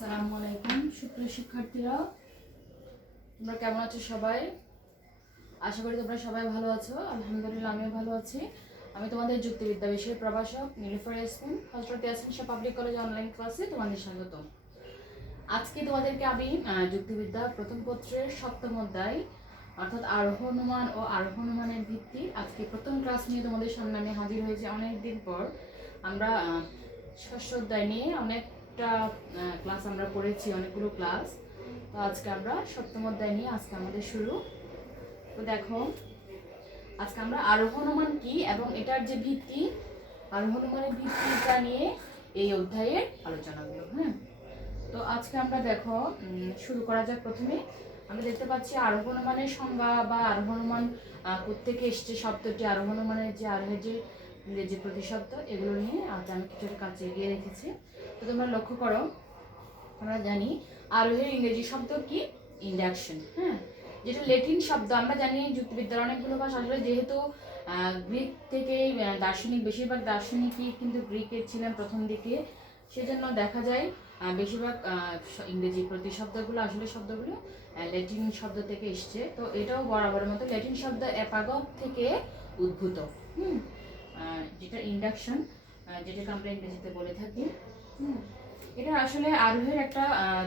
আসসালামু আলাইকুম সুপ্রিয় শিক্ষার্থীরা, তোমরা কেমন আছো সবাই? আশা করি তোমরা সবাই ভালো আছো। আলহামদুলিল্লাহ আমিও ভালো আছি। আমি তোমাদের যুক্তিবিদ্যা বিষয়ের প্রভাষক নীলুফার ইয়াসমিন, হযরত Yasmin Shah public college online ক্লাসে তোমাদের স্বাগত। আজকে তোমাদেরকে আমি যুক্তিবিদ্যা প্রথম পত্রের সপ্তম অধ্যায় অর্থাৎ আরোহণ অনুমান ও আরোহণ অনুমানের ভিত্তি আজকে প্রথম ক্লাস নিয়ে তোমাদের সামনে আমি হাজির হয়েছি। অনেকদিন পর আমরা ষষ্ঠ অধ্যায় নিয়ে অনেকটা ক্লাস আমরা পড়েছি, অনেকগুলো ক্লাস। তো আজকে আমরা সপ্তম অধ্যায় নিয়ে আজকে আমাদের শুরু। তো দেখো, আজকে আমরা আরোহণ অনুমান কি এবং এটার যে ভিত্তি, আরোহণ অনুমানের ভিত্তিটা নিয়ে এই অধ্যায়ের আলোচনাগুলো। তো আজকে আমরা দেখো শুরু করা যাক। প্রথমে আমরা দেখতে পাচ্ছি আরোহণ অনুমানের সংজ্ঞা বা আরোহণ অনুমান কোত্থেকে এসছে শব্দটি, আরোহণ অনুমানের যে আরোহের যে ইংরেজি প্রতিশব্দ, এগুলো নিয়ে আজ আমি কিছুটা কাছে এগিয়ে রেখেছি। তো তোমরা লক্ষ্য করো, আমরা জানি আরোহের ইংরেজি শব্দ কি? ইন্ডাকশন। যেটা ল্যাটিন শব্দ। আমরা জানি যুক্তিবিদ্যার অনেকগুলো ভাষা আসলে যেহেতু গ্রিক থেকে দার্শনিক, বেশিরভাগ দার্শনিকই কিন্তু গ্রিকের ছিলেন প্রথম দিকে, সেজন্য দেখা যায় বেশিরভাগ ইংরেজি প্রতিশব্দগুলো আসলে শব্দগুলো ল্যাটিন শব্দ থেকে এসছে। তো এটাও বরাবরের মতো ল্যাটিন শব্দ অ্যাপাগম থেকে উদ্ভূত, যেটা ইন্ডাকশন, যেটাকে আমরা ইংরেজিতে বলে থাকি। এটা আসলে আরোহের একটা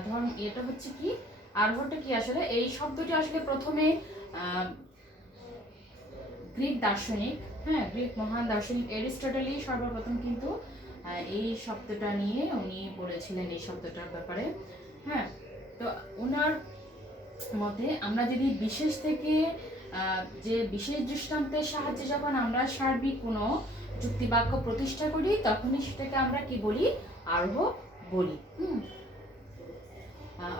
ধর্ম। এটা হচ্ছে কি, আরোহটা কি আসলে, এই শব্দটি আসলে প্রথমে গ্রিক দার্শনিক, গ্রিক মহান দার্শনিক এরিস্টটলই সর্বপ্রথম কিন্তু এই শব্দটা নিয়ে উনি বলেছিলেন এই শব্দটার ব্যাপারে। তো ওনার মতে আমরা যদি বিশেষ থেকে যে বিশেষ দৃষ্টান্তের সাহায্যে যখন আমরা সার্বিক কোনো যুক্তিবাক্য প্রতিষ্ঠা করি, তখনই সেটাকে আমরা কি বলি? আরোহ বলি।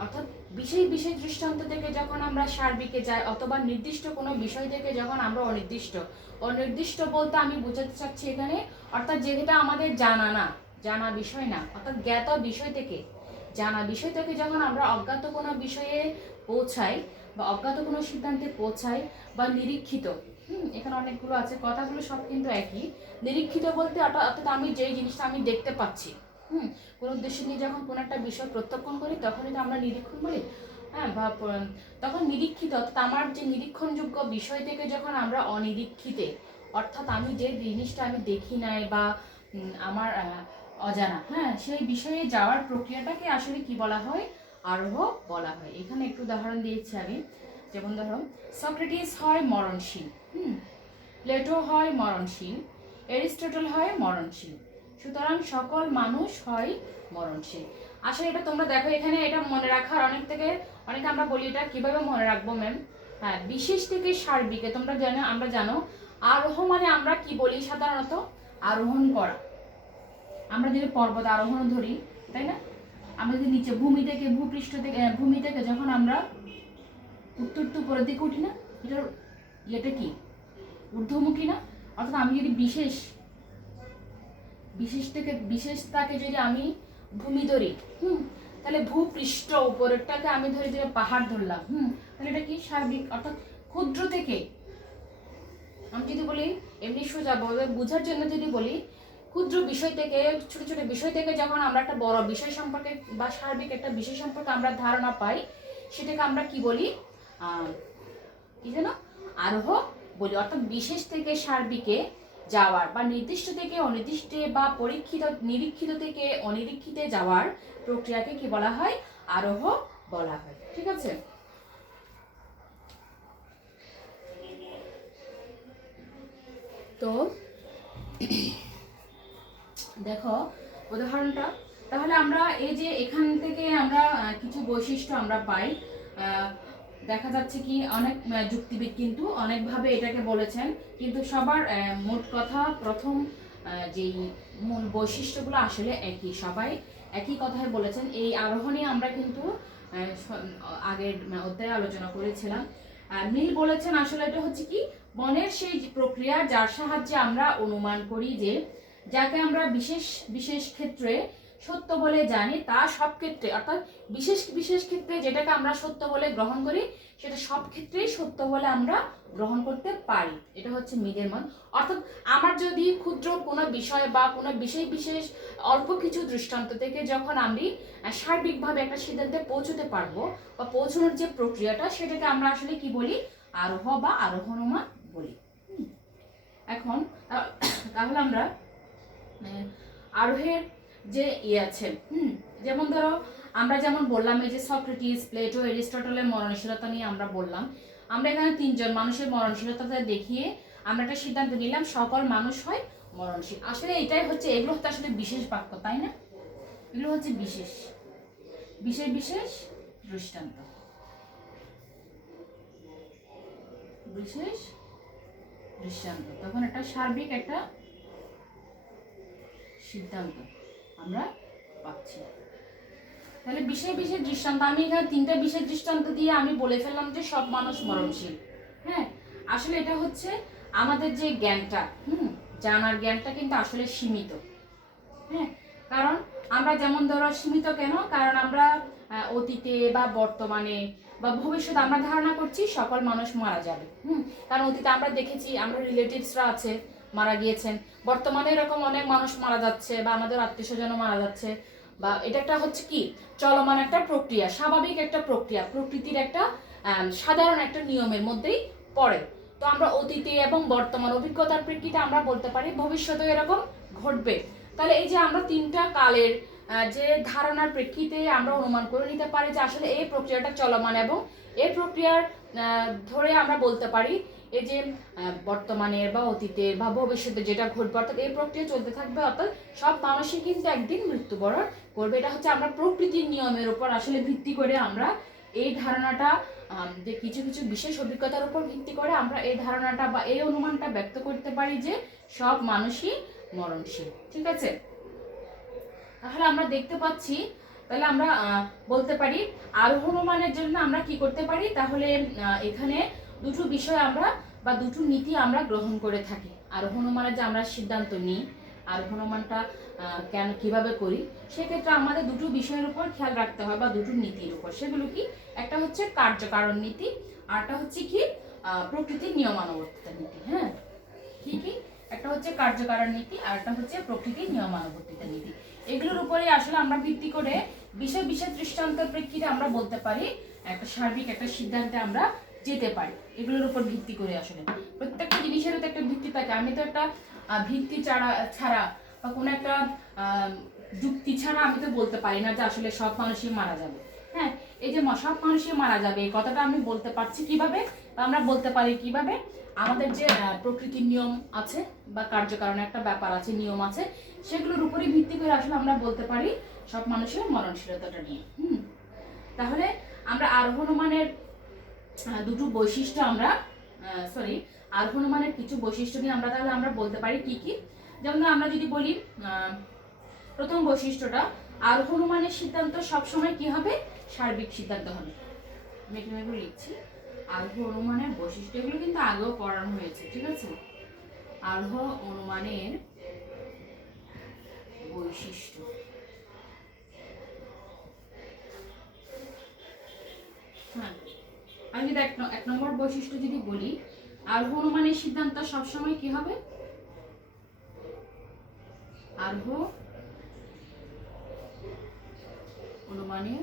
অর্থাৎ বিশেষ বিশেষ দৃষ্টান্ত থেকে যখন আমরা সার্বিকে যাই, অথবা নির্দিষ্ট কোনো বিষয় থেকে যখন আমরা অনির্দিষ্ট বলতে আমি বোঝাতে চাচ্ছি এখানে, অর্থাৎ যেটা আমাদের জানা না, জানা বিষয় না, অর্থাৎ জ্ঞাত বিষয় থেকে, জানা বিষয় থেকে যখন আমরা অজ্ঞাত কোনো বিষয়ে পৌঁছাই বা অজ্ঞাত কোনো সিদ্ধান্তে পৌঁছাই, বা নিরীক্ষিত, এখানে অনেকগুলো আছে, কথাগুলো সব কিন্তু একই। নিরীক্ষিত বলতে অর্থাৎ আমি যেই জিনিসটা আমি দেখতে পাচ্ছি, কোনো উদ্দেশ্য নিয়ে যখন কোনো একটা বিষয় প্রত্যক্ষণ করি, তখনই তো আমরা নিরীক্ষণ বলি। বা তখন নিরীক্ষিত, অর্থাৎ আমার যে নিরীক্ষণযোগ্য বিষয় থেকে যখন আমরা অনিরীক্ষিতে, অর্থাৎ আমি যে জিনিসটা আমি দেখি নাই বা আমার অজানা, সেই বিষয়ে যাওয়ার প্রক্রিয়াটাকে আসলে কি বলা হয়? আরোহ বলা হয়। এখানে একটু উদাহরণ দিয়েছি আমি। যেমন ধরো, সক্রেটিস হয় মরণশীল, প্লেটো হয় মরণশীল, এরিস্টটল হয় মরণশীল, সুতরাং সকল মানুষ হয় মরণশীল। আসলে এটা তোমরা দেখো, এখানে এটা মনে রাখার অনেকে আমরা বলি এটা কিভাবে মনে রাখবো ম্যাম? বিশেষ থেকে সার্বিকে তোমরা জানো, আমরা জানো আরোহ মানে আমরা কি বলি সাধারণত? আরোহণ করা। আমরা যদি পর্বত আরোহণ ধরি, তাই না? আমরা যদি নিচে ভূমি থেকে যখন আমরা উত্তর উপরের দিকে উঠি না, এটা কি ঊর্ধ্বমুখী না? অর্থাৎ আমি যদি বিশেষটাকে যদি আমি ভূমি ধরি, তাহলে ভূপৃষ্ঠ উপরেরটাকে আমি ধরে ধরে পাহাড় ধরলাম, তাহলে এটা কি সার্বিক, অর্থাৎ ক্ষুদ্র থেকে। আমি যদি বলি এমনি সোজা বোঝার জন্য যদি বলি, ক্ষুদ্র বিষয় থেকে, ছোট ছোট বিষয় থেকে যখন আমরা একটা বড় বিষয় সম্পর্কে বা সার্বিক একটা বিষয় সম্পর্কে আমরা ধারণা পাই, সেটাকে আমরা কি বলি? কি যেন? আরোহ বলি। অর্থাৎ বিশেষ থেকে সার্বিকে যাওয়ার বা নির্দিষ্ট থেকে অনির্দিষ্টে বা নিরীক্ষিত থেকে অনিরীক্ষিতে যাওয়ার প্রক্রিয়াকে কি বলা হয়? আরোহ বলা হয়। ঠিক আছে? তো দেখো উদাহরণটা, তাহলে আমরা এই যে এখান থেকে আমরা কিছু বৈশিষ্ট্য আমরা পাই। দেখা যাচ্ছে কি অনেক যুক্তিবিদ কিন্তু অনেকভাবে এটাকে বলেছেন, কিন্তু সবার মোট কথা প্রথম যেই মূল বৈশিষ্ট্যগুলো আসলে একই, সবাই একই কথাই বলেছেন। এই আরোহণে আমরা কিন্তু আগের অধ্যায়ে আলোচনা করেছিলাম। মিল বলেছেন আসলে এটা হচ্ছে কি, মনের সেই প্রক্রিয়া যার সাহায্যে আমরা অনুমান করি যে যাকে আমরা বিশেষ বিশেষ ক্ষেত্রে সত্য বলে জানি, তা সব ক্ষেত্রে, অর্থাৎ বিশেষ বিশেষ ক্ষেত্রে যেটাকে আমরা সত্য বলে গ্রহণ করি, সেটা সব ক্ষেত্রেই সত্য বলে আমরা গ্রহণ করতে পারি। এটা হচ্ছে মিলের মত। অর্থাৎ আমার যদি ক্ষুদ্র কোনো বিষয় বা কোনো বিশেষ বিশেষ অল্প কিছু দৃষ্টান্ত থেকে যখন আমি সার্বিকভাবে একটা সিদ্ধান্তে পৌঁছতে পারবো বা পৌঁছানোর যে প্রক্রিয়াটা, সেটাকে আমরা আসলে কি বলি? আরোহ বা আরোহণ অনুমান বলি। এখন তাহলে আমরা আরোহের যে আছে, যেমন ধরো আমরা যেমন বললাম এই যে সক্রেটিস, প্লেটো, এরিস্টটলের মরণশীলতা নিয়ে আমরা বললাম। আমরা এখানে 3 জন মানুষের মরণশীলতা দেখিয়ে আমরা একটা সিদ্ধান্ত নিলাম সকল মানুষ হয় মরণশীল। আসলে এটাই হচ্ছে, এগুলো হচ্ছে আসলে বিশেষ বাক্য, তাই না? এগুলো হচ্ছে বিশেষ বিশেষ বিশেষ দৃষ্টান্ত, বিশেষ দৃষ্টান্ত। তখন একটা সার্বিক একটা সিদ্ধান্ত আমরা পাচ্ছি। তাহলে বিশেষ বিশেষ দৃষ্টান্ত, আমি এখানে 3টা বিশেষ দৃষ্টান্ত দিয়ে আমি বলে ফেললাম যে সব মানুষ মরণশীল। হ্যাঁ, আসলে এটা হচ্ছে আমাদের যে জ্ঞানটা, জানার জ্ঞানটা কিন্তু আসলে সীমিত। হ্যাঁ, কারণ আমরা যেমন ধরো সীমিত কেন? কারণ আমরা অতীতে বা বর্তমানে বা ভবিষ্যতে আমরা ধারণা করছি সকল মানুষ মারা যাবে। কারণ অতীতে আমরা দেখেছি, আমরা রিলেটিভসরা আছে মারা গিয়েছেন, বর্তমানে এরকম অনেক মানুষ মারা যাচ্ছে বা আমাদের আত্মীয় স্বজনও মারা যাচ্ছে। বা এটা একটা হচ্ছে কি চলমান একটা প্রক্রিয়া, স্বাভাবিক একটা প্রক্রিয়া, প্রকৃতির একটা সাধারণ একটা নিয়মের মধ্যেই পড়ে। তো আমরা অতীতে এবং বর্তমান অভিজ্ঞতার প্রেক্ষিতে আমরা বলতে পারি ভবিষ্যতেও এরকম ঘটবে। তাহলে এই যে আমরা 3টা কালের যে ধারণার প্রেক্ষিতে আমরা অনুমান করে নিতে পারি যে আসলে এই প্রক্রিয়াটা চলমান, এবং এই প্রক্রিয়ার ধরে আমরা বলতে পারি এই যে বর্তমানের বা অতীতের বা ভবিষ্যতে যেটা ঘটবে, অর্থাৎ এই প্রক্রিয়া চলতে থাকবে, অর্থাৎ সব মানুষই কিন্তু একদিন মৃত্যুবরণ করবে। এটা হচ্ছে আমরা প্রকৃতির নিয়মের উপর আসলে ভিত্তি করে আমরা এই ধারণাটা, যে কিছু কিছু বিশেষ অভিজ্ঞতার উপর ভিত্তি করে আমরা এই ধারণাটা বা এই অনুমানটা ব্যক্ত করতে পারি যে সব মানুষই মরণশীল। ঠিক আছে, তাহলে আমরা দেখতে পাচ্ছি, তাহলে আমরা বলতে পারি আরোহণ অনুমানের জন্য আমরা কি করতে পারি? তাহলে এখানে দুটো বিষয় আমরা বা দুটো নীতি আমরা গ্রহণ করে থাকি। আরোহণ অনুমানে যে আমরা সিদ্ধান্ত নিই, আরোহণ অনুমানটা কেন কিভাবে করি, সেক্ষেত্রে আমাদের দুটো বিষয়ের উপর খেয়াল রাখতে হয় বা দুটো নীতির উপর। সেগুলো কি? একটা হচ্ছে কার্যকারণ নীতি, আরটা হচ্ছে কি প্রকৃতির নিয়মানুবর্তিতা নীতি। হ্যাঁ, কি কি? একটা হচ্ছে কার্যকারণ নীতি আর একটা হচ্ছে প্রকৃতির নিয়মানুবর্তিতা নীতি। এগুলোর উপরে আসলে আমরা ভিত্তি করে বিশেষ বিশেষ দৃষ্টান্তের প্রেক্ষিতে আমরা বলতে পারি একটা সার্বিক একটা সিদ্ধান্তে আমরা যেতে পারি। এগুলোর উপর ভিত্তি করে আসলে প্রত্যেকটা জিনিসেরও তো একটা ভিত্তি থাকে। আমি তো একটা ভিত্তি ছাড়া বা কোনো একটা যুক্তি ছাড়া আমি তো বলতে পারি না যে আসলে সব মানুষই মারা যাবে। হ্যাঁ, এই যে সব মানুষই মারা যাবে এই কথাটা আমি বলতে পারছি কিভাবে, বা আমরা বলতে পারি কিভাবে? আমাদের যে প্রকৃতির নিয়ম আছে বা কার্যকারণের একটা ব্যাপার আছে, নিয়ম আছে, সেগুলোর উপরে ভিত্তি করে আসলে আমরা বলতে পারি সব মানুষের মরণশীলতাটা নিয়ে। তাহলে আমরা আরোহণ অনুমানের দুটো বৈশিষ্ট্য আমরা আরোহণ অনুমানের কিছু বৈশিষ্ট্য নিয়ে আমরা তাহলে আমরা বলতে পারি কি কি। যেমন আমরা যদি বলি প্রথম বৈশিষ্ট্যটা, আরোহণ অনুমানের সিদ্ধান্ত সবসময় কি হবে? সার্বিক সিদ্ধান্ত হবে। আমি এখানে লিখছি আরোহ অনুমানের বৈশিষ্ট্য, এগুলো কিন্তু আগেও পড়ানো হয়েছে। ঠিক আছে, আরোহ অনুমানের বৈশিষ্ট্য। হ্যাঁ, আমি যদি 1 নম্বর বৈশিষ্ট্য যদি বলি, আরোহ অনুমানের সিদ্ধান্ত সবসময় কি হবে? আরোহ অনুমানের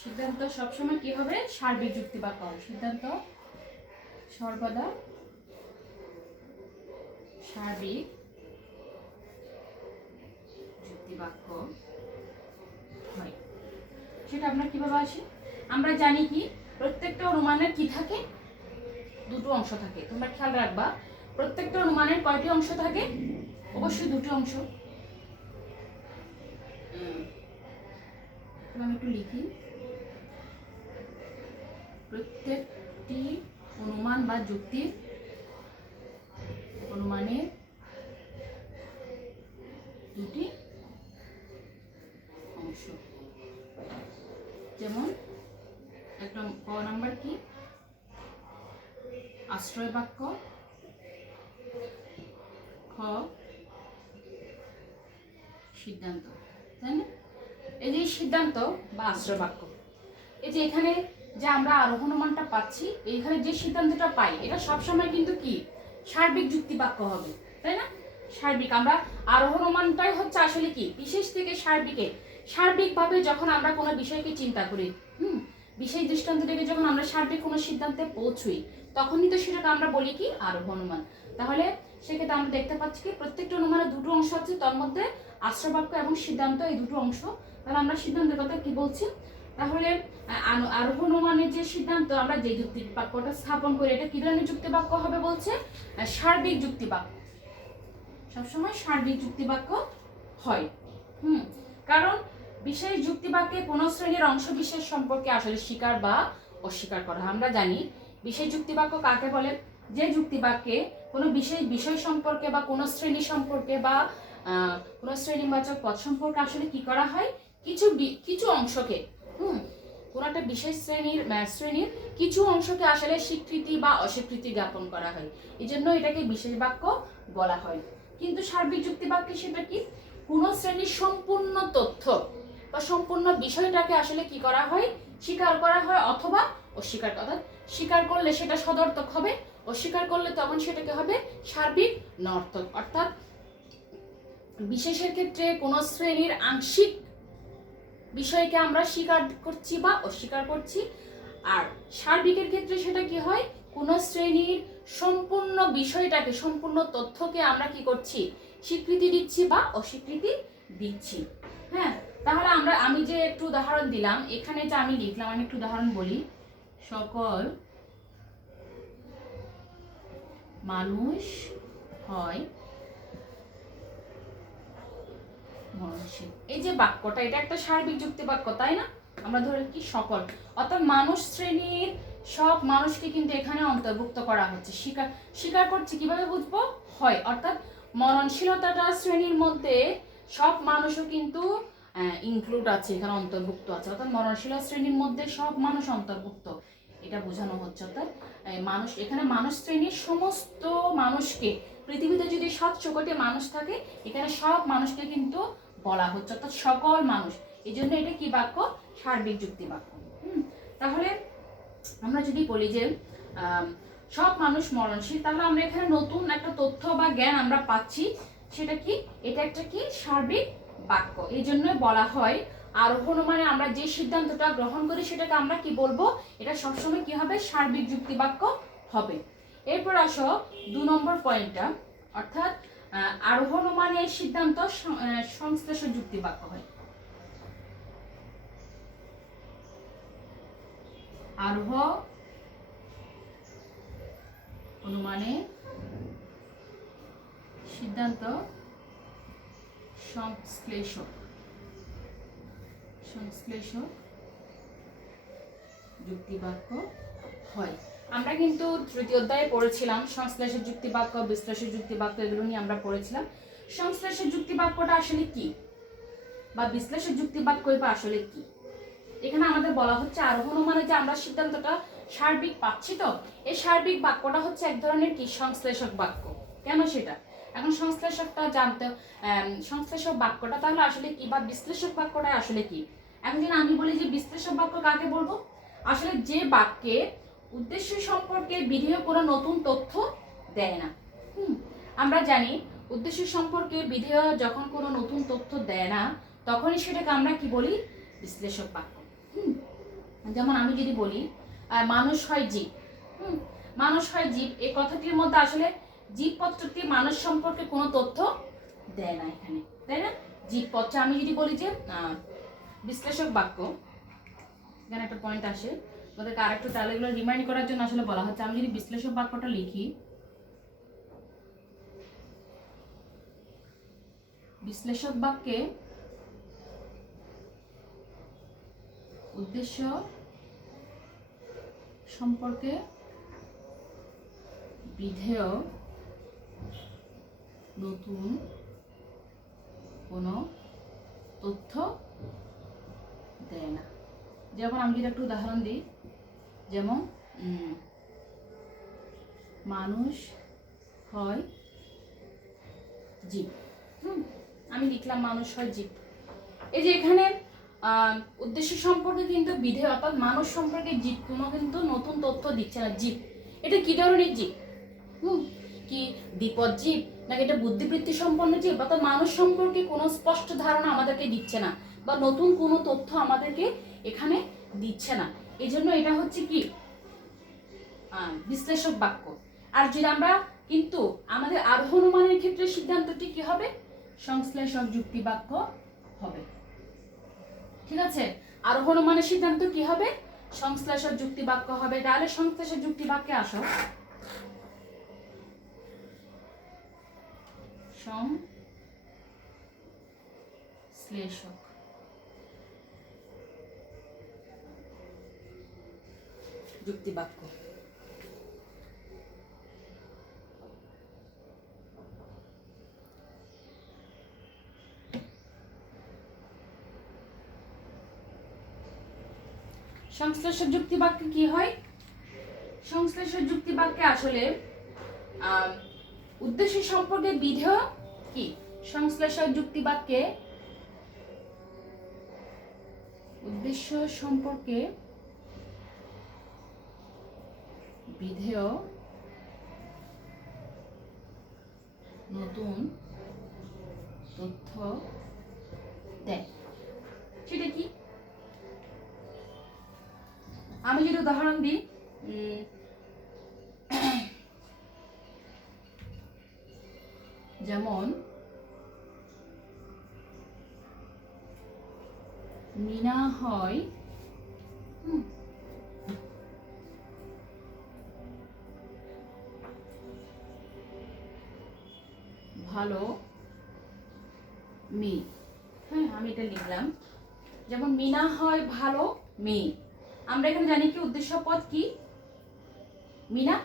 সিদ্ধান্ত সবসময় কি হবে? সার্বিক যুক্তি বাক্য। সিদ্ধান্ত সর্বদা সার্বিক যুক্তি বাক্য হয়। সেটা আমরা কিভাবে আসি? আমরা জানি কি প্রত্যেকটা অনুমানের কি থাকে? দুটো অংশ থাকে। তোমরা খেয়াল রাখবা, প্রত্যেকটা অনুমানের কয়টি অংশ থাকে? অবশ্যই দুটো অংশ। আমি একটু লিখি, প্রত্যেকটি অনুমান বা যুক্তির অনুমানের দুটি অংশ। যেমন একটা ক নাম্বার কি? আশ্রয় বাক্য, খ সিদ্ধান্ত। তাই না? এই যে সিদ্ধান্ত বা আশ্রয় বাক্য, এই যে এখানে যে আমরা আরোহণ অনুমানটা পাচ্ছি, এইখানে যে সিদ্ধান্তটা পাই এটা সবসময় কিন্তু কি সার্বিক যুক্তি বাক্য হবে, তাই না? সার্বিক, আমরা আরোহণ অনুমানটাই হচ্ছে আসলে কি বিশেষ থেকে সার্বিকভাবে যখন আমরা কোনো বিষয়কে চিন্তা করি, বিশেষ দৃষ্টান্ত থেকে যখন আমরা সার্বিক কোনো সিদ্ধান্তে পৌঁছই, তখনই তো সেটাকে আমরা বলি কি আরোহণ অনুমান। তাহলে সেক্ষেত্রে আমরা দেখতে পাচ্ছি কি প্রত্যেকটা অনুমানের দুটো অংশ আছে, তার মধ্যে আশ্রয় বাক্য এবং সিদ্ধান্ত, এই দুটো অংশ। তাহলে আমরা সিদ্ধান্তের কথা কি বলছি? তাহলে আরোহণ অনুমানের যে সিদ্ধান্ত আমরা যে যুক্তি বাক্যটা স্থাপন করি, এটা কি ধরনের যুক্তি বাক্য হবে বলছে? সার্বিক যুক্তি বাক্য, সবসময় সার্বিক যুক্তি বাক্য হয়। কারণ বিশেষ যুক্তি বাক্যে কোন শ্রেণীর অংশ বিশেষ সম্পর্কে আসলে স্বীকার বা অস্বীকার করা। আমরা জানি বিশেষ যুক্তি বাক্য কাকে বলে? যে যুক্তি বাক্যে কোনো বিশেষ বিষয় সম্পর্কে বা কোনো শ্রেণী সম্পর্কে বা কোনো শ্রেণীবাচক পদ সম্পর্কে আসলে কি করা হয়, কিছু অংশকে কোন একটা বিশেষ শ্রেণীর কিছু অংশকে আসলে স্বীকৃতি বা অস্বীকৃতি জ্ঞাপন করা হয়, এই জন্য এটাকে বিশেষ বাক্য বলা হয়। কিন্তু সার্বিক যুক্তি বাক্যে সেটা কি কোন শ্রেণীর সম্পূর্ণ তথ্য বা সম্পূর্ণ বিষয়টাকে আসলে কি করা হয়, স্বীকার করা হয় অথবা অস্বীকার করা। স্বীকার করলে সেটা সদর্থক হবে, অস্বীকার করলে তখন সেটাকে হবে সার্বিক নর্থক। অর্থাৎ বিশেষের ক্ষেত্রে কোন শ্রেণীর আংশিক বিষয়কে আমরা স্বীকার করছি বা অস্বীকার করছি, আর সার্বিকের ক্ষেত্রে সেটা কি হয়, কোন শ্রেণীর সম্পূর্ণ বিষয়টাকে সম্পূর্ণ তথ্যকে আমরা কি করছি, স্বীকৃতি দিচ্ছি বা অস্বীকৃতি দিচ্ছি। হ্যাঁ, তাহলে আমি যে একটু উদাহরণ দিলাম, এখানে যে আমি লিখলাম, আমি একটু উদাহরণ বলি। সকল মানুষ হয় মরণশীল, এই যে বাক্যটা, এটা একটা সার্বিক যুক্তি বাক্য, তাই না? আমরা ধরে কি সকল, অর্থাৎ মানুষ শ্রেণীর সব মানুষকে কিন্তু এখানে অন্তর্ভুক্ত করা হচ্ছে। স্বীকার করছে কিভাবে বুঝবো? হয়, অর্থাৎ মরণশীলতাটা শ্রেণীর মধ্যে সব মানুষও কিন্তু ইনক্লুড আছে, এখানে অন্তর্ভুক্ত আছে, অর্থাৎ মরণশীল শ্রেণীর মধ্যে সব মানুষ অন্তর্ভুক্ত, এটা বোঝানো হচ্ছে। অর্থাৎ মানুষ, এখানে মানুষ শ্রেণীর সমস্ত মানুষকে, পৃথিবীতে যদি 700 কোটি মানুষ থাকে, এখানে সব মানুষকে কিন্তু বলা হচ্ছে, অর্থাৎ সকল মানুষ। এই জন্য এটা কি বাক্য? সার্বিক যুক্তি বাক্য। তাহলে আমরা যদি বলি যে সব মানুষ মরণশীল, তাহলে আমরা এখানে নতুন একটা তথ্য বা জ্ঞান আমরা পাচ্ছি, সেটা কি? এটা একটা কি সার্বিক বাক্য। এই জন্য বলা হয় আরোহণ মানে আমরা যে সিদ্ধান্তটা গ্রহণ করি সেটাকে আমরা কি বলবো, এটা সবসময় কি হবে, সার্বিক যুক্তি বাক্য হবে। এরপর আসো 2 নম্বর পয়েন্টটা, অর্থাৎ আরোহণ মানে সিদ্ধান্ত সংশ্লেষ যুক্তি বাক্য হয়। আরোহ অনুমানে সিদ্ধান্ত সংশ্লেষক যুক্তি বাক্য হয়। আমরা কিন্তু তৃতীয় অধ্যায়ে পড়েছিলাম সংশ্লেষের যুক্তি বাক্য, বিশ্লেষের যুক্তি বাক্য, এগুলো নিয়ে আমরা পড়েছিলাম। সংশ্লেষের যুক্তি বাক্যটা আসলে কি, বা বিশ্লেষের যুক্তি বাক্য বা আসলে কি? এখানে আমাদের বলা হচ্ছে আরোহণ মানে যে আমরা সিদ্ধান্তটা সার্বিক পাচ্ছি, তো এই সার্বিক বাক্যটা হচ্ছে এক ধরনের কি সংশ্লেষক বাক্য। কেন সেটা এখন সংশ্লেষকটা জানতে, সংশ্লেষক বাক্যটা তাহলে আসলে কি, বা বিশ্লেষক বাক্যটা আসলে কি? এখন যদি আমি বলি যে বিশ্লেষক বাক্য কাকে বলবো, আসলে যে বাক্যে উদ্দেশ্য সম্পর্কে বিধেয় কোনো নতুন তথ্য দেয় না। আমরা জানি উদ্দেশ্য সম্পর্কে বিধেয় যখন কোনো নতুন তথ্য দেয় না, তখনই সেটাকে আমরা কি বলি, বিশ্লেষক বাক্য। যেমন আমি যদি বলি মানুষ হয় জীব, মানুষ হয় জীব, এই কথাটির মধ্যে আসলে জীবপত্রটি মানুষ সম্পর্কে কোনো তথ্য দেয় না এখানে, তাই না? জীবপত্র, আমি যদি বলি যে বিশ্লেষক বাক্য, এখানে একটা পয়েন্ট আসে, ওদেরকে আরেকটু তাহলে এগুলো রিমাইন্ড করার জন্য আসলে বলা হচ্ছে। আমি যদি বিশ্লেষক বাক্যটা লিখি, বিশ্লেষক বাক্যে উদ্দেশ্য সম্পর্কে বিধেয় নতুন কোনো তথ্য দেয় না। যেমন আমি যদি একটু উদাহরণ দিই, যেমন মানুষ হয় জীব, আমি লিখলাম মানুষ হয় জীব। এই যে এখানে উদ্দেশ্য সম্পর্কে কিন্তু বিধেয় অর্থাৎ মানুষ সম্পর্কে জীব কোনো কিন্তু নতুন তথ্য দিচ্ছে না। জীব এটা কি ধরনের জীব? কি দ্বিপদ জীব, নাকি এটা বুদ্ধিবৃত্তি সম্পন্ন জীব? অর্থাৎ মানুষ সম্পর্কে কোনো স্পষ্ট ধারণা আমাদেরকে দিচ্ছে না, বা নতুন কোনো তথ্য আমাদেরকে এখানে দিচ্ছে না। এই জন্য এটা হচ্ছে কি বিশ্লেষক বাক্য। আর যদি আমরা কিন্তু আমাদের আরোহণ অনুমানের ক্ষেত্রে সিদ্ধান্তটি কি হবে? সংশ্লেষক যুক্তি বাক্য হবে। ঠিক আছে, আরোহণ অনুমানের সিদ্ধান্ত কি হবে? সংশ্লেষক যুক্তি বাক্য হবে। তাহলে সংশ্লেষক যুক্তি বাক্যে আসো। সংশ্লেষক যুক্তি বাক্য। সংশ্লেষক যুক্তি বাক্যে কি হয়? সংশ্লেষক যুক্তি বাক্যে আসলে উদ্দেশ্য সম্পর্কে বিধেয় কি? সংশ্লেষক যুক্তি বাক্যে উদ্দেশ্য সম্পর্কে বিধেয় নতুন তথ্য দেয়। সেটা কি? আমি যদি উদাহরণ দিই, যেমন মিনা হয় ভালো মেয়ে। হ্যাঁ, আমি এটা লিখলাম। যেমন মিনা হয় ভালো মেয়ে। আমরা এখানে জানি কি উদ্দেশ্য পদ কি? মিনা,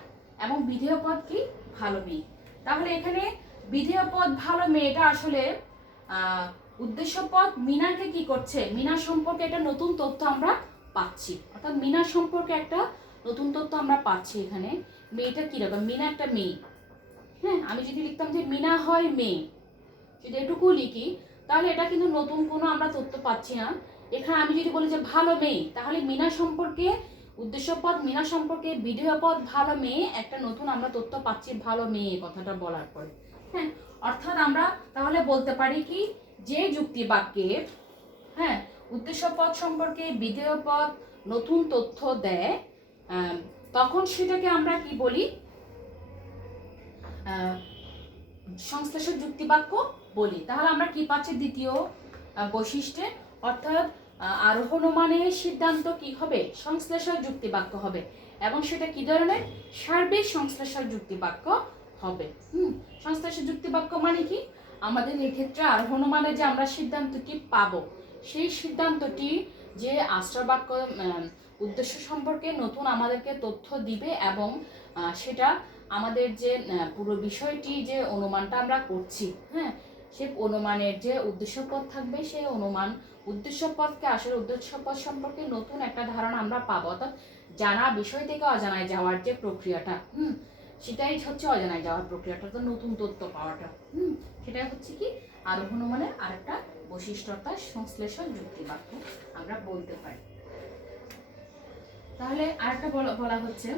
এবং বিধেয় পদ কি? ভালো মেয়ে। তাহলে এখানে বিধেয় পদ ভালো মেয়েটা আসলে উদ্দেশ্য পদ মিনাকে কি করছে? মিনা সম্পর্কে একটা নতুন তথ্য আমরা পাচ্ছি, অর্থাৎ মিনা সম্পর্কে একটা নতুন তথ্য আমরা পাচ্ছি। এখানে মেয়েটা কিরকম? মিনা একটা মেয়ে। হ্যাঁ, আমি যদি লিখতাম যে মিনা হয় মেয়ে, যদি এটুকু লিখি, তাহলে এটা কিন্তু নতুন কোনো আমরা তথ্য পাচ্ছি না। এখানে আমি যদি বলি যে ভালো মেয়ে, তাহলে মিনা সম্পর্কে উদ্দেশ্য পদ মিনা সম্পর্কে বিধেয় পদ ভালো মেয়ে, একটা নতুন আমরা তথ্য পাচ্ছি ভালো মেয়ে কথাটা বলার পরে। হ্যাঁ, অর্থাৎ আমরা তাহলে বলতে পারি কি, যে যুক্তি বাক্যে হ্যাঁ উদ্দেশ্য পদ সম্পর্কে বিধেয় পদ নতুন তথ্য দেয়, তখন সেটাকে আমরা কি বলি? সংশ্লেষক যুক্তি বাক্য বলি। তাহলে আমরা কি পাচ্ছি? দ্বিতীয় বৈশিষ্ট্যে, অর্থাৎ আরোহণ অনুমানের সিদ্ধান্ত কি হবে? সংশ্লেষক যুক্তি বাক্য হবে, এবং সেটা কি ধরনের? সার্বিক সংশ্লেষক যুক্তি বাক্য হবে। সংশ্লেষক যুক্তি বাক্য মানে কি? আমাদের এই ক্ষেত্রে আরোহণ অনুমানে যে আমরা সিদ্ধান্তটি পাবো, সেই সিদ্ধান্তটি যে আশ্রয় বাক্য উদ্দেশ্য সম্পর্কে নতুন আমাদেরকে তথ্য দিবে, এবং সেটা আমাদের যে পুরো বিষয়টি যে অনুমানটা আমরা করছি, হ্যাঁ, সে অনুমানের যে উদ্দেশ্যপদ থাকবে, সেই অনুমান উদ্দেশ্যপদকে আসলে উদ্দেশ্যপদ সম্পর্কে নতুন একটা ধারণা আমরা পাবো। অর্থাৎ জানা বিষয় থেকে অজানায় যাওয়ার যে প্রক্রিয়াটা, সেটাই হচ্ছে অজানায় যাওয়ার প্রক্রিয়াটা, তো নতুন তথ্য পাওয়াটা। সেটাই হচ্ছে কি আরোহণ অনুমানের আরেকটা বৈশিষ্ট্য, অর্থাৎ সংশ্লেষক যুক্তি বাক্য আমরা বলতে পারি। তাহলে আরেকটা বলা হচ্ছে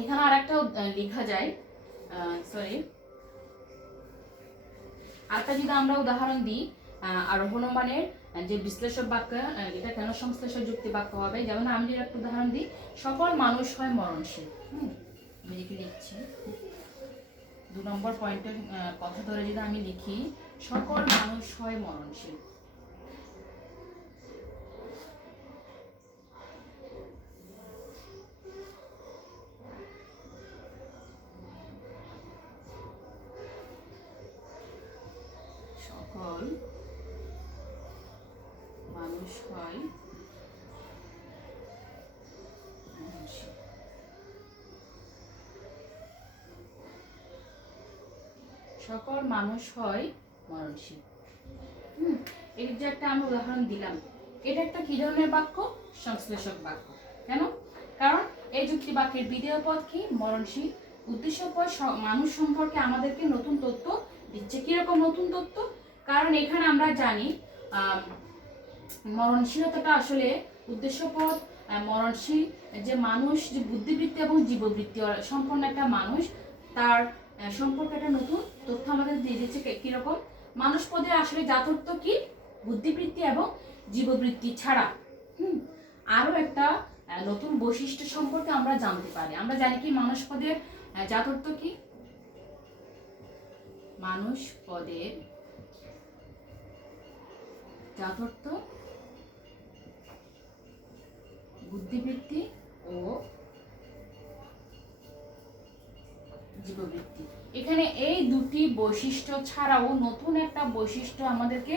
এখানে আরেকটা লেখা যায়, সরি, আরেকটা যদি আমরা উদাহরণ দিই, আরোহণ অনুমানের যে বিশ্লেষক বাক্য, এটা কেন সংশ্লেষক যুক্তি বাক্য হবে? যেমন আমি যদি একটা উদাহরণ দিই, সকল মানুষ হয় মরণশীল। আমি লিখছি 2 নম্বর পয়েন্টের কথা ধরে যদি আমি লিখি, সকল মানুষ হয় মরণশীল। সকল মানুষ হয় মরণশীল। সকল মানুষ হয় মরণশীল। এর যে একটা আমি উদাহরণ দিলাম, এটা একটা কি ধরনের বাক্য? সংশ্লেষক বাক্য। কেন? কারণ এই যুক্তি বাক্যের বিধেয় পদ কি? মরণশীল। উদ্দেশ্য পদ মানুষ সম্পর্কে আমাদেরকে নতুন তথ্য দিচ্ছে। কিরকম নতুন তথ্য? কারণ এখানে আমরা জানি মরণশীলতাটা আসলে উদ্দেশ্যপদ মরণশীল যে মানুষ, যে বুদ্ধিবৃত্তি এবং জীববৃত্তি সম্পন্ন একটা মানুষ, তার সম্পর্কে একটা নতুন তথ্য আমাদের দিয়ে দিচ্ছে। কিরকম? মানুষ পদে আসলে যথার্থ কি? বুদ্ধিবৃত্তি এবং জীববৃত্তি ছাড়া আরো একটা নতুন বৈশিষ্ট্য সম্পর্কে আমরা জানতে পারি। আমরা জানি কি মানুষ পদের যথার্থ কি? মানুষ পদের যথার্থ বুদ্ধিবৃত্তি ও জীববৃত্তি। এখানে এই দুটি বৈশিষ্ট্য ছাড়াও নতুন একটা বৈশিষ্ট্য আমাদেরকে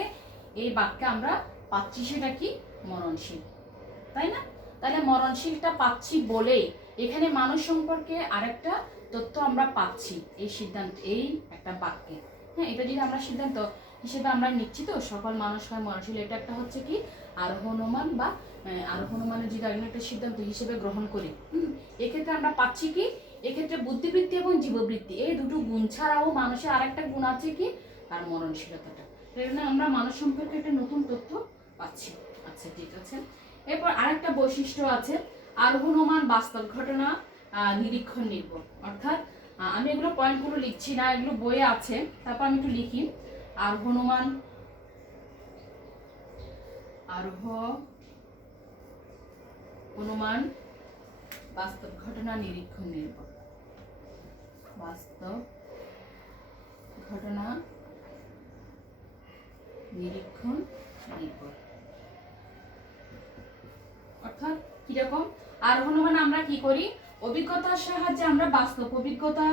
এই বাক্যে আমরা পাচ্ছি, সেটা কি? মরণশীল, তাই না? তাহলে মরণশীলটা পাচ্ছি বলেই এখানে মানুষ সম্পর্কে আরেকটা তথ্য আমরা পাচ্ছি এই সিদ্ধান্ত, এই একটা বাক্যে। হ্যাঁ, এটা যদি আমরা সিদ্ধান্ত হিসেবে আমরা নিচ্ছি তো সকল মানুষ হয় মরণশীল, এটা একটা হচ্ছে কি আরোহণমান বা আরোহণমানের যদি আমি একটা সিদ্ধান্ত হিসেবে গ্রহণ করি, এক্ষেত্রে আমরা পাচ্ছি কি? এক্ষেত্রে বুদ্ধিবৃত্তি এবং জীববৃত্তি এই দুটো গুণ ছাড়াও মানুষের আরেকটা গুণ আছে কি? তার মরণশীলতাটা। আমরা মানুষ সম্পর্কে একটা নতুন তথ্য পাচ্ছি। আচ্ছা, ঠিক আছে। এরপর আরেকটা বৈশিষ্ট্য আছে আরোহণমান বাস্তব ঘটনা নিরীক্ষণ নির্ভর। অর্থাৎ আমি এগুলো পয়েন্টগুলো লিখছি না, এগুলো বইয়ে আছে, তারপর আমি একটু লিখি। আরোহণমান বাস্তব ঘটনা নিরীক্ষণ নির্ভর। বাস্তব ঘটনা নিরীক্ষণ নির্ভর অর্থাৎ কিরকম? আরোহণমান আমরা কি করি? অভিজ্ঞতার সাহায্যে আমরা বাস্তব অভিজ্ঞতা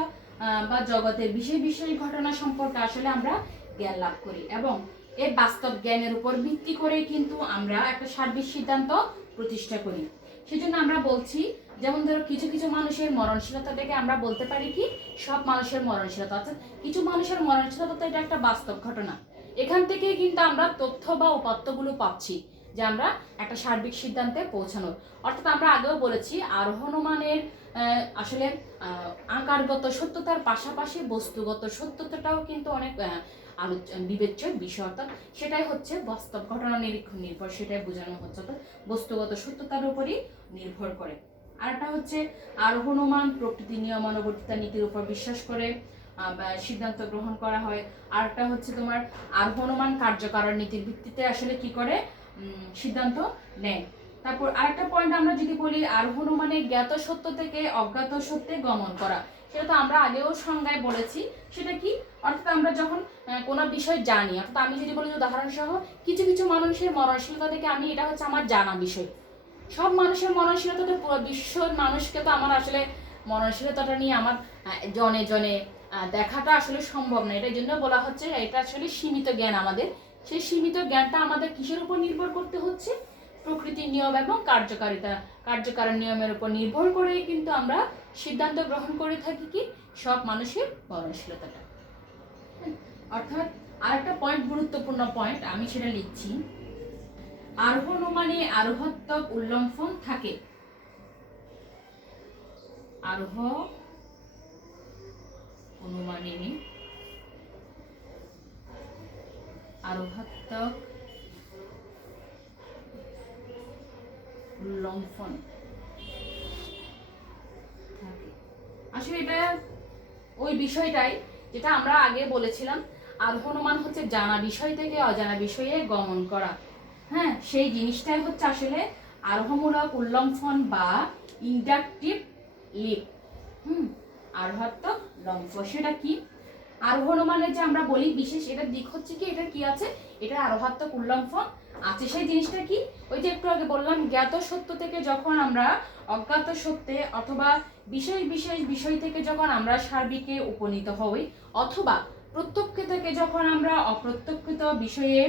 বা জগতের বিশেষ ঘটনা সম্পর্কে আসলে আমরা জ্ঞান লাভ করি এবং এই বাস্তব জ্ঞানের উপর ভিত্তি করে কিন্তু আমরা একটা সার্বিক সিদ্ধান্ত প্রতিষ্ঠা করি। সেজন্য আমরা বলছি, যেমন ধরো কিছু মানুষের মরণশীলতাটাকে আমরা বলতে পারি কি সব মানুষের মরণশীলতা, অর্থাৎ কিছু মানুষের মরণশীলতা তো এটা একটা বাস্তব ঘটনা। এখান থেকে কিন্তু আমরা তথ্য বা উপাত্তগুলো পাচ্ছি যে আমরা একটা সার্বিক সিদ্ধান্তে পৌঁছানোর। অর্থাৎ আমরা আগেও বলেছি আরোহণমানের আসলে আকারগত সত্যতার পাশাপাশি বস্তুগত সত্যতাটাও কিন্তু অনেক বিবেচ্য বিষয়, অর্থাৎ সেটাই হচ্ছে বাস্তব ঘটনা নিরীক্ষণ নির্ভর, সেটাই বোঝানো হচ্ছে, অর্থাৎ বস্তুগত সত্যতার উপরই নির্ভর করে। আরেকটা হচ্ছে আরোহণমান প্রকৃতি নিয়মানুবর্তিতা নীতির উপর বিশ্বাস করে সিদ্ধান্ত গ্রহণ করা হয়। আরেকটা হচ্ছে তোমার আরোহণমান কার্যকারণ নীতির ভিত্তিতে আসলে কি করে সিদ্ধান্ত নেয়। তারপর আরেকটা পয়েন্ট আমরা যদি বলি আরোহণমানে জ্ঞাত সত্য থেকে অজ্ঞাত সত্যে গমন করা, সেটা তো আমরা আগেও সংজ্ঞায় বলেছি। সেটা কি? অর্থাৎ আমরা যখন কোনো বিষয় জানি, অর্থাৎ আমি যদি বলি উদাহরণ সহ কিছু মানুষের মরণশীলতা থেকে আমি এটা হচ্ছে আমার জানা বিষয়। সব মানুষের মরণশীলতা তো পুরো বিশ্বের মানুষকে তো আমার আসলে মরণশীলতাটা নিয়ে আমার জনে দেখাটা আসলে সম্ভব না। এটার জন্য বলা হচ্ছে এটা আসলে সীমিত জ্ঞান আমাদের। সেই সীমিত জ্ঞানটা আমাদের কিসের উপর নির্ভর করতে হচ্ছে? প্রকৃতির নিয়ম এবং কার্যকারণ নিয়মের উপর নির্ভর করে কিন্তু আমরা সিদ্ধান্ত গ্রহণ করে থাকি কি সব মানুষের মরণশীলতাটা। অর্থাৎ আরেকটা পয়েন্ট, গুরুত্বপূর্ণ পয়েন্ট, আমি সেটা লিখছি। আরোহণমানে আরোহাত্মক উল্লম্ফন থাকে। আরোহণমানে আরোহাত্মক উল্লম্ফন থাকে। আসলে এটা ওই বিষয়টাই যেটা আমরা আগে বলেছিলাম, আরোহণমান হচ্ছে জানা বিষয় থেকে অজানা বিষয়ে গমন করা। হ্যাঁ, সেই জিনিসটাই হচ্ছে আসলে আরোহমূলক উল্লম্ফন বা ইন্ডাকটিভ লিপ। আরোহাত্মক লম্ফ সেটা কি? আরোহণমানে যে আমরা বলি বিশেষ এটা দিক হচ্ছে কি, এটা কি আছে? এটা আরোহাত্মক উল্লম্ফন আছে। সেই জিনিসটা কি? ওই যে একটু আগে বললাম, জ্ঞাত সত্য থেকে যখন আমরা অজ্ঞাত সত্যে অথবা বিশেষ বিষয় থেকে যখন আমরা সার্বিকে উপনীত হই, অথবা প্রত্যক্ষ থেকে যখন আমরা অপ্রত্যক্ষিত বিষয়ে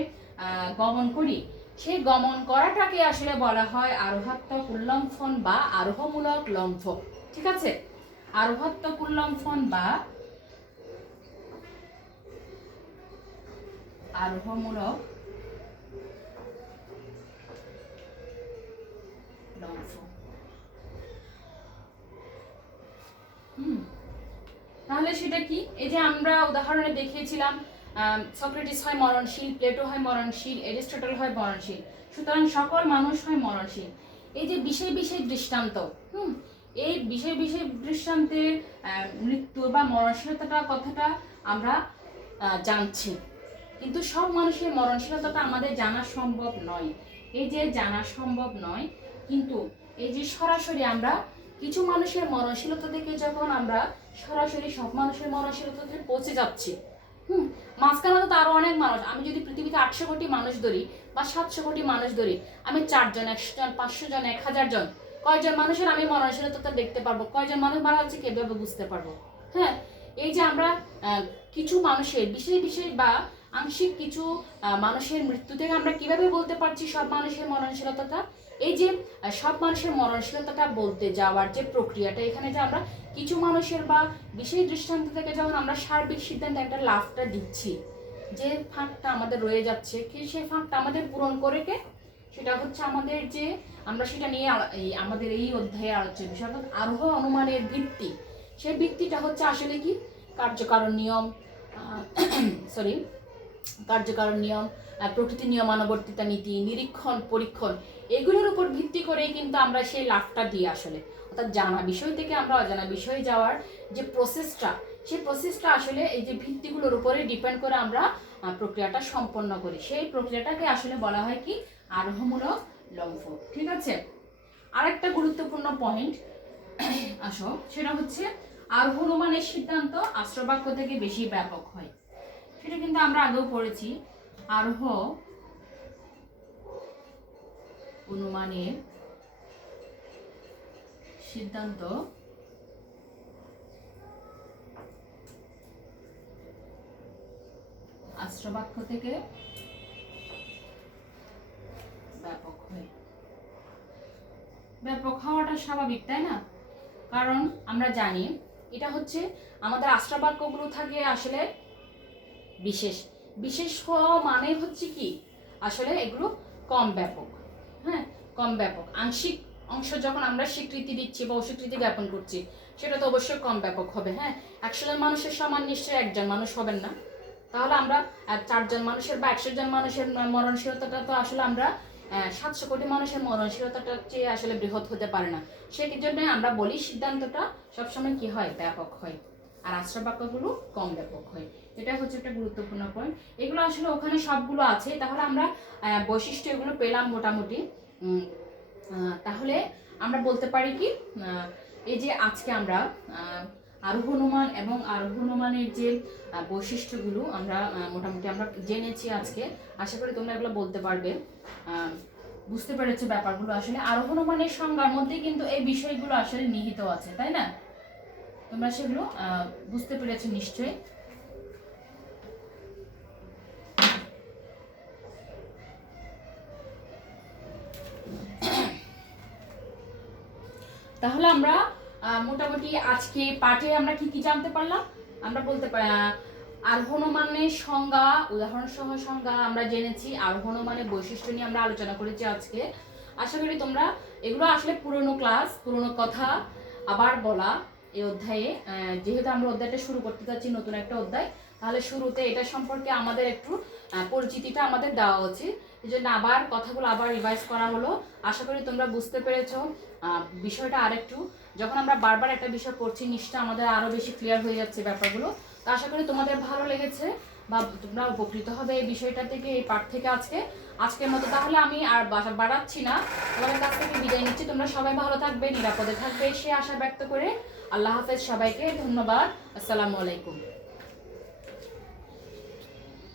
গমন করি, সেই গমন করাটাকে আসলে বলা হয় আরোহাত্মক উল্লম্ফন বা আরোহমূলক লম্ফ। ঠিক আছে? আরোহাত্মক উল্লম্ফন বা আরোহমূলক লম্ফ। তাহলে তাহলে সেটা কি? এই যে আমরা উদাহরণে দেখিয়েছিলাম সক্রেটিস হয় মরণশীল, প্লেটো হয় মরণশীল, এরিস্টটল হয় মরণশীল, সুতরাং সকল মানুষ হয় মরণশীল। এই যে বিশেষ বিশেষ দৃষ্টান্ত, এই বিশেষ বিশেষ দৃষ্টান্তে মৃত্যু বা মরণশীলতাটা কথাটা আমরা জানছি, কিন্তু সব মানুষের মরণশীলতাটা আমাদের জানা সম্ভব নয়। এই যে জানা সম্ভব নয়, কিন্তু এই যে সরাসরি আমরা কিছু মানুষের মরণশীলতা থেকে যখন আমরা সরাসরি সব মানুষের মরণশীলতাতে পৌঁছে যাচ্ছি, মাঝখানে তো আরো অনেক মানুষ, আমি যদি পৃথিবীতে 800 কোটি মানুষ ধরি বা 700 কোটি মানুষ ধরি, আমি 4 জন, 100 জন, 500 জন, 1000 জন, কয়জন মানুষের আমি মরণশীলতা দেখতে পারবো, কয়জন মানুষ মারা যাচ্ছে কিভাবে বুঝতে পারবো? হ্যাঁ, এই যে আমরা কিছু মানুষের বিশেষ বিশেষ বা আংশিক কিছু মানুষের মৃত্যু থেকে আমরা কিভাবে বলতে পারছি সব মানুষের মরণশীলতাটা? এই যে সব মানুষের মরণশীলতাটা বলতে যাওয়ার যে প্রক্রিয়াটা, এখানে যে আমরা কিছু মানুষের বা বিশেষ দৃষ্টান্ত থেকে যখন আমরা সার্বিক সিদ্ধান্তে একটা লাভটা দিচ্ছি, যে ফাঁকটা আমাদের রয়ে যাচ্ছে, কি সেই ফাঁকটা আমাদের পূরণ করে কে? সেটা হচ্ছে আমাদের যে আমরা সেটা নিয়ে আমাদের এই অধ্যায়ে আলোচ্য বিষয়, অর্থাৎ আরোহ অনুমানের ভিত্তি। সেই ভিত্তিটা হচ্ছে আসলে কি? কার্যকারণ নিয়ম, কার্যকারণ নিয়ম, প্রকৃতি নিয়মানুবর্তিতা নীতি, নিরীক্ষণ, পরীক্ষণ, এগুলোর উপর ভিত্তি করেই কিন্তু আমরা সেই লাভটা দিই আসলে। অর্থাৎ জানা বিষয় থেকে আমরা অজানা বিষয়ে যাওয়ার যে প্রসেসটা, সেই প্রসেসটা আসলে এই যে ভিত্তিগুলোর উপরে ডিপেন্ড করে আমরা প্রক্রিয়াটা সম্পন্ন করি। সেই প্রক্রিয়াটাকে আসলে বলা হয় কি? আরোহমূলক লম্ফ। ঠিক আছে, আরেকটা গুরুত্বপূর্ণ পয়েন্ট আসো, সেটা হচ্ছে আরোহ অনুমানের সিদ্ধান্ত আশ্রবাক্য থেকে বেশি ব্যাপক হয়। সেটা কিন্তু আমরা আগেও পড়েছি। আরোহ অনুমানের সিদ্ধান্ত আশ্রবাক্য থেকে ব্যাপক হয়। ব্যাপক হওয়াটা স্বাভাবিক, তাই না? কারণ আমরা জানি এটা হচ্ছে আমাদের আশ্রবাক্যগুলো থাকে আসলে বিশেষ। বিশেষ হওয়া মানে হচ্ছে কি? আসলে এগুলো কম ব্যাপক। হ্যাঁ, কম ব্যাপক। আংশিক অংশ যখন আমরা স্বীকৃতি দিচ্ছি বা অস্বীকৃতি জ্ঞাপন করছি, সেটা তো অবশ্যই কম ব্যাপক হবে। হ্যাঁ, 100 জন মানুষের সমান নিশ্চয়ই একজন মানুষ হবেন না। তাহলে আমরা 4 জন মানুষের বা 100 জন মানুষের মরণশীলতাটা তো আসলে আমরা 700 কোটি মানুষের মরণশীলতাটার চেয়ে আসলে বৃহৎ হতে পারে না। সেই জন্য আমরা বলি সিদ্ধান্তটা সবসময় কি হয়? ব্যাপক হয়, আর আশ্রবাক্যগুলো কম ব্যাপক হয়। এটা হচ্ছে একটা গুরুত্বপূর্ণ পয়েন্ট। এগুলো আসলে ওখানে সবগুলো আছে, তাহলে আমরা বৈশিষ্ট্য এগুলো পেলাম মোটামুটি। তাহলে আমরা বলতে পারি কি, এই যে আজকে আমরা আরোহ অনুমান এবং আরোহ অনুমানের যে বৈশিষ্ট্যগুলো আমরা মোটামুটি আমরা জেনেছি আজকে। আশা করি তোমরা এগুলো বলতে পারবে, বুঝতে পেরেছো ব্যাপারগুলো। আসলে আরোহ অনুমানের সংজ্ঞার মধ্যে কিন্তু এই বিষয়গুলো আসলে নিহিত আছে, তাই না? তোমরা সেগুলো বুঝতে পেরেছো নিশ্চয়ই। তাহলে আমরা মোটামুটি আজকে পাঠে আমরা কি কি জানতে পারলাম? আমরা বলতে পারি আরোহ অনুমানের সংজ্ঞা, উদাহরণ সহ সংজ্ঞা আমরা জেনেছি। আরোহ অনুমানের বৈশিষ্ট্য নিয়ে আমরা আলোচনা করেছি আজকে। আশা করি তোমরা এগুলো আসলে পুরনো ক্লাস, পুরনো কথা আবার বলা এই অধ্যায়ে, যেহেতু আমরা অধ্যায়টা শুরু করতে যাচ্ছি, নতুন একটা অধ্যায়, তাহলে শুরুতে এটা সম্পর্কে আমাদের একটু পরিচিতিটা আমাদের দেওয়া উচিত। এই জন্য আবার কথাগুলো আবার রিভাইজ করা হলো। আশা করি তোমরা বুঝতে পেরেছো বিষয়টা। আরেকটু যখন আমরা বারবার একটা বিষয় পড়ছি, নিশ্চয় আমাদের আরও বেশি ক্লিয়ার হয়ে যাচ্ছে ব্যাপারগুলো। তো আশা করি তোমাদের ভালো লেগেছে বা তোমরা উপকৃত হবে এই বিষয়টা থেকে, এই পাঠ থেকে। আজকের মতো তাহলে আমি আর বাড়াচ্ছি না, তোমাদের কাছ থেকে বিদায় নিচ্ছি। তোমরা সবাই ভালো থাকবে, নিরাপদে থাকবে সে আশা ব্যক্ত করে আল্লাহ হাফেজ। সবাইকে ধন্যবাদ। আসসালামু আলাইকুম।